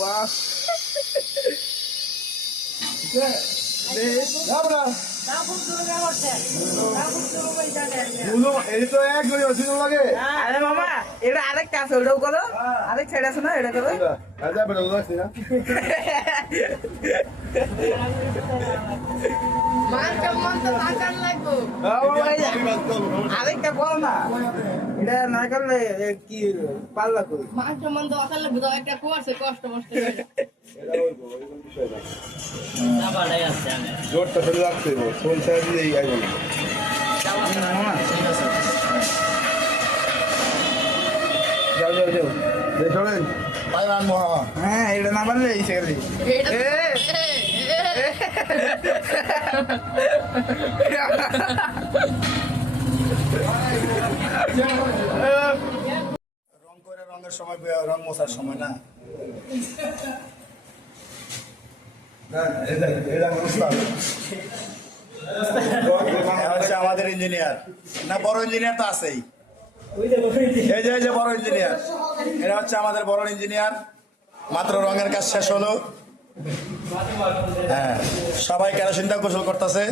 বাহ আরে মামা এটা আরেকটা আছে ওটাও করো আরেক সাইড আছে না এটা করো আরেকটা করো না এটা না করলে কি পাল্লা করি জোরটা ফেলে রাখতে হবে কোন সাইড দিয়ে এই আইবো না যাও যাও যাও চলেন হ্যাঁ এটা না পারলে এই সেখানে রং করে রঙের সময় রং মোছার সময় না আমাদের ইঞ্জিনিয়ার না বড় ইঞ্জিনিয়ার তো আছেই এই যে বড় ইঞ্জিনিয়ার এরা হচ্ছে আমাদের বড় ইঞ্জিনিয়ার মাত্র রঙের কাজ শেষ হলো হ্যাঁ সবাই কেরোসিনটা গোসল করতেছে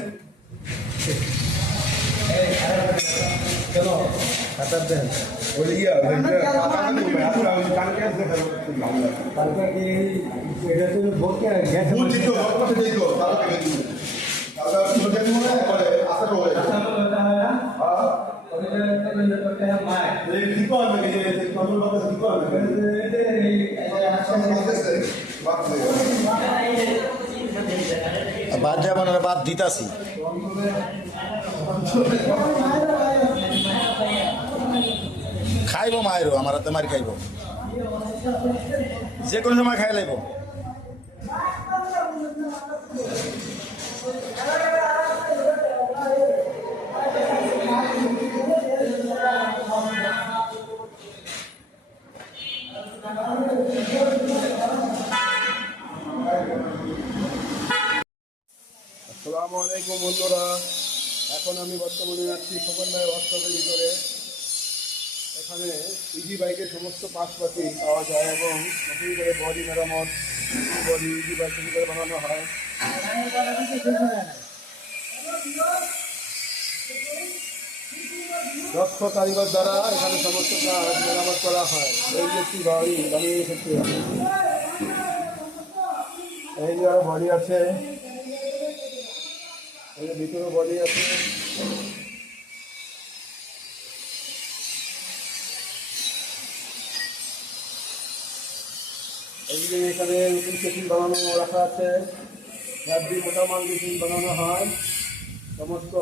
বাদ যাবেন বাদ দিতাছি খাইব মায়েরও আমার হাতে মারি খাইব যে কোনো সময় খাই লাইব আসসালামু আলাইকুম বন্ধুরা এখন আমি বর্তমানে যাচ্ছি খোকন ভাই ওয়ার্কশপের ভিতরে এখানে ইজি বাইকের সমস্ত পাশপাতি পাওয়া যায় এবং নতুন করে বডি মেরামত বডি ইজি বাইকের ভিতরে বানানো হয় দক্ষ কারিগর দ্বারা এখানে সমস্ত কাজ মেরামত করা হয় এই যে একটি গাড়ি বানিয়ে এসেছে এই যে বডি আছে এই ভিতরে বডি আছে এই যে এখানে নতুন মেশিন বানানো রাখা আছে রাজ্যে মোটা মাল মেশিন বানানো হয় সমস্ত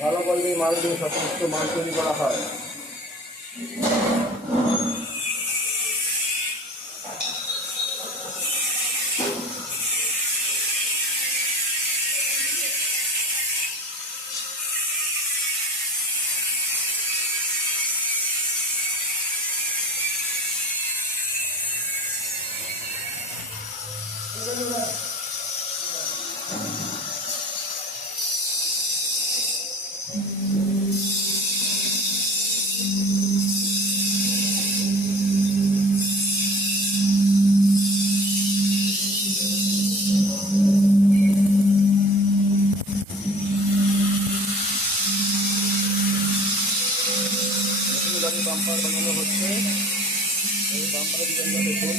ভালো কোয়ালিটির মাল দিয়ে সমস্ত মাল তৈরি করা হয় বাম্পার বানানো হচ্ছে এই বাম্পারের ডিজাইনটা দেখুন